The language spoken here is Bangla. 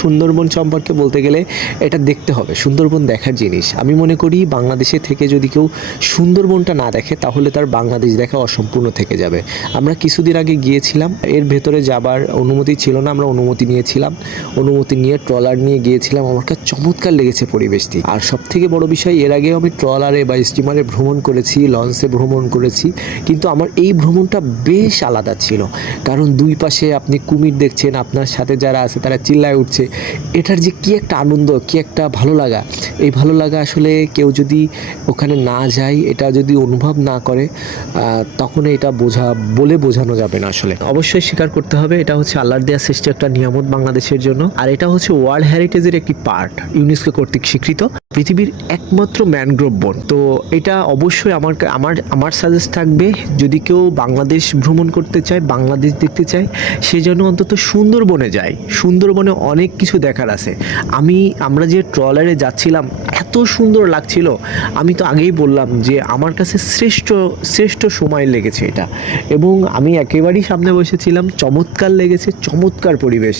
সুন্দরবন সম্পর্কে বলতে গেলে এটা দেখতে হবে, সুন্দরবন দেখার জিনিস। আমি মনে করি বাংলাদেশে থেকে যদি কেউ সুন্দরবনটা না দেখে তাহলে তার বাংলাদেশ দেখা অসম্পূর্ণ থেকে যাবে। আমরা কিছুদিন আগে গিয়েছিলাম, এর ভেতরে যাবার অনুমতি ছিল না, আমরা অনুমতি নিয়েছিলাম, অনুমতি নিয়ে ট্রলার নিয়ে গিয়েছিলাম। আমার কাছে চমৎকার লেগেছে পরিবেশটি। আর সবথেকে বড় বিষয়, এর আগেও আমি ট্রলারে বা স্টিমারে ভ্রমণ করেছি, লঞ্চে ভ্রমণ করেছি, কিন্তু আমার এই ভ্রমণটা বেশ আলাদা ছিল। কারণ দুই পাশে আপনি কুমির দেখছেন, আপনার সাথে যারা আছে তারা চিল্লায় উঠছে। এটার যে কী একটা আনন্দ, কী একটা ভালো লাগা, এই ভালো লাগা আসলে কেউ যদি ওখানে না যায়, এটা যদি অনুভব না করে, তখন এটা বলে বোঝানো যাবে না। আসলে অবশ্যই স্বীকার করতে হবে, এটা হচ্ছে আল্লাহর দেয়া সৃষ্টি একটা নিয়ামত বাংলাদেশের জন্য। আর এটা হচ্ছে ওয়ার্ল্ড হেরিটেজের একটি পার্ট, ইউনেস্কো কর্তৃক স্বীকৃত পৃথিবীর একমাত্র ম্যানগ্রোভ বন। তো এটা অবশ্যই আমার সাজেস্ট থাকবে, যদি কেউ বাংলাদেশ ভ্রমণ করতে চায়, বাংলাদেশ দেখতে চায়, সে যেন অন্তত সুন্দরবনে যায়। সুন্দরবনে অনেক কিছু দেখার আছে। আমরা যে ট্রলারে যাচ্ছিলাম, এত সুন্দর লাগছিল। আমি তো আগেই বললাম যে আমার কাছে শ্রেষ্ঠ সময় লেগেছে এটা, এবং আমি একেবারেই সামনে বসেছিলাম। চমৎকার লেগেছে, চমৎকার পরিবেশ।